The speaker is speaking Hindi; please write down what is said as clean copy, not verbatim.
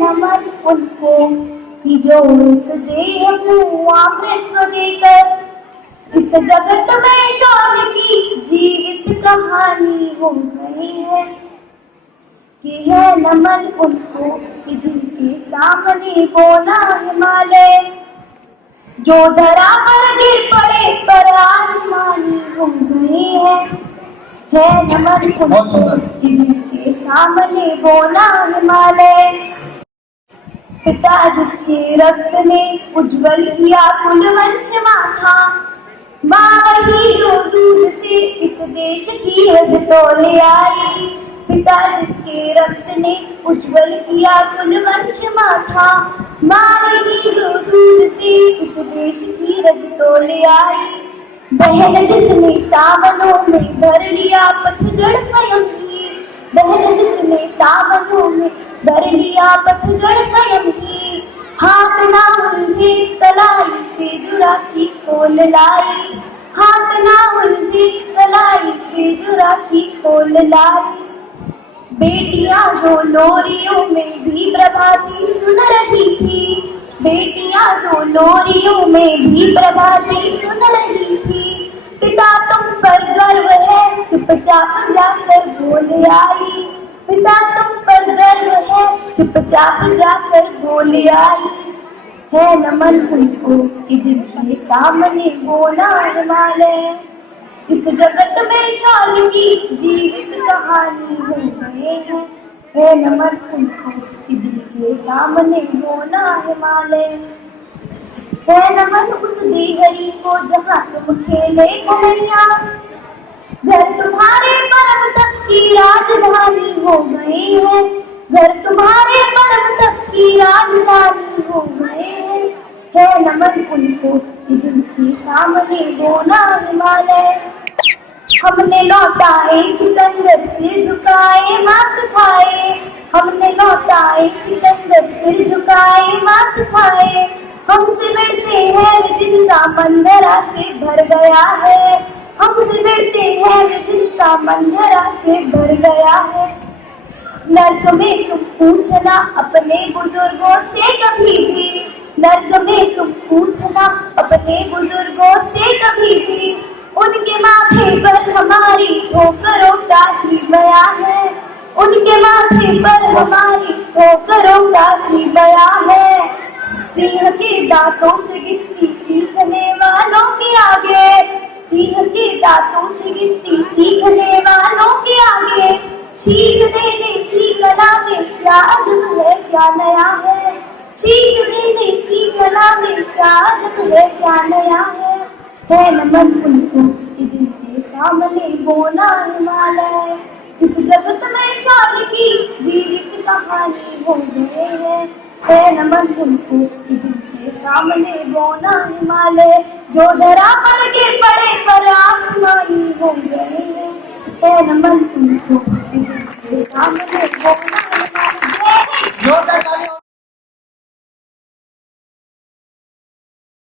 नमन उनको कि जो इस देह को अमृत देकर इस जगत में शौर्य की जीवित कहानी हो गई है। कि है नमन उनको कि जिनके सामने बोला हिमालय जो धरा पर गिर पड़े पर आसमानी हो गए है नमन उनको कि जिनके सामने बोला हिमालय। पिता जिसके रक्त ने उज्जवल किया कुलवंश माथा, माँ वही जो दूध से इस देश की रज तोले आई। पिता जिसके रक्त ने उज्जवल किया कुलवंश माथा, माँ वही जो दूध से इस देश की रज तोले आई। बहन जिसने सावनों में भर लिया पतझड़ स्वयं की, बहन जिसने सावनों में भर लिया पतझड़ स्वयं की। हाथ ना उलझे कलाई से जो राखी खोल लाई, हाथ ना उलझे कलाई से जो राखी खोल लाई। बेटियां जो लोरियों में भी प्रभाती सुन रही थी, बेटियां जो लोरियों में भी प्रभाती सुन रही थी। पिता तुम पर गर्व है चुपचाप जाकर बोल आई, पिता तुम पर गर्व है चुपचाप जाकर बोल आई। है नमन उनको कि जिनके सामने बोला हिमालय इस जगत में शौर्य की जीवित कहानी हो गए हैं। है नमन उनको कि जिनके सामने बोला हिमालय। है नमन उस देहरी को जहाँ तुम खेले कन्हैया, घर तुम्हारे परम तक की राजधानी हो गए हैं, घर तुम्हारे परम तक की राजधानी हो गए हैं। है नमन उनको कि जिनके सामने बोला हिमालय। हमने लौटाए सिकंदर सिर झुकाए मात खाए, हमने लौटाए सिकंदर सिर झुकाए मात खाए। हमसे मिलते हैं वे जिनका मन जरा से भर गया है, हमसे मिलते हैं वे जिनका मन जरा से भर गया है। नर्क में तुम पूछना अपने बुजुर्गों से कभी भी, नर्क में तुम पूछना अपने बुजुर्गों से कभी भी। उनके माथे पर हमारी ठोकरों का ही बयान है, उनके माथे पर हमारी ठोकरों का ही बयान है। सिंह के दांतों से गिनती सीखने वालों के आगे, सिंह के दांतों से गिनती सीखने वालों के आगे। शीश देने की कला में क्या अजब है क्या नया है, शीश देने की कला में क्या अजब है क्या नया है। है नमन उनको कि जिनके सामने बोला हिमालय इस जगत में शौर्य की जीवित कहानी हो गए हैं। है नमन उनको कि जिनके सामने बोला हिमालय जो धरा पर गिर पड़े पर आसमानी हो गए हैं। है नमन उनको कि जिनके सामने बोला